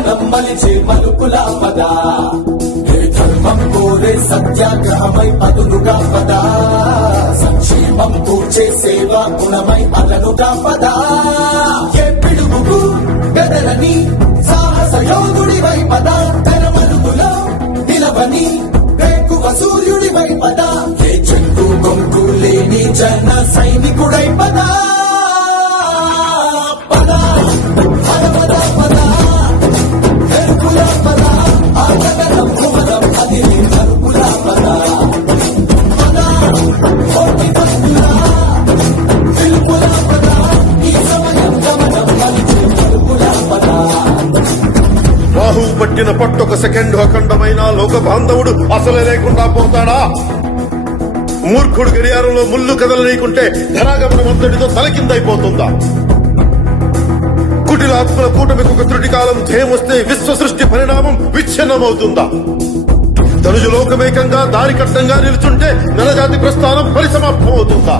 గమనం మలిచే మలుపుల పద ధర్మం కోరే సత్యాగ్రహమై పదులుగా పద సంక్షేమం కూర్చే సేవా గుణమై అలనుగా పద ఏ పిడుగుకు బెదరని సాహస యోధుడివై పద తెరమలుగులో నిలవని వేకువ సూర్యుడివై పద ఏ చెట్టు కొంకు లేని జన సైనికుడై పద పద పద పద పద వెలుగుల పద ఆగగలం కుమరం అది నలుగుల పద పద కోటి భక్తుల వెలుగుల పద ఈ సమయం గమనం మలిచే మలుగుల పద బాహు పట్టిన పట్టొక సెకండ్ అఖండమైన లోక బాంధవుడు అసలే లేకుండా పోతాడా? మూర్ఖుడు గడియారంలో ముళ్ళు కదలనీకుంటే ధనాగమనం అంతటితో తలకిందైపోతుందా? కుటిలాత్మల కూటమికి ఒక త్రుటి కాలం ధ్యేయమొస్తే విశ్వ సృష్టి పరిణామం విచ్ఛిన్నమవుతుందా? ధనుజు లోకమేకంగా దారి కట్టంగా నిలుచుంటే నరజాతి ప్రస్థానం పరిసమాప్తమవుతుందా?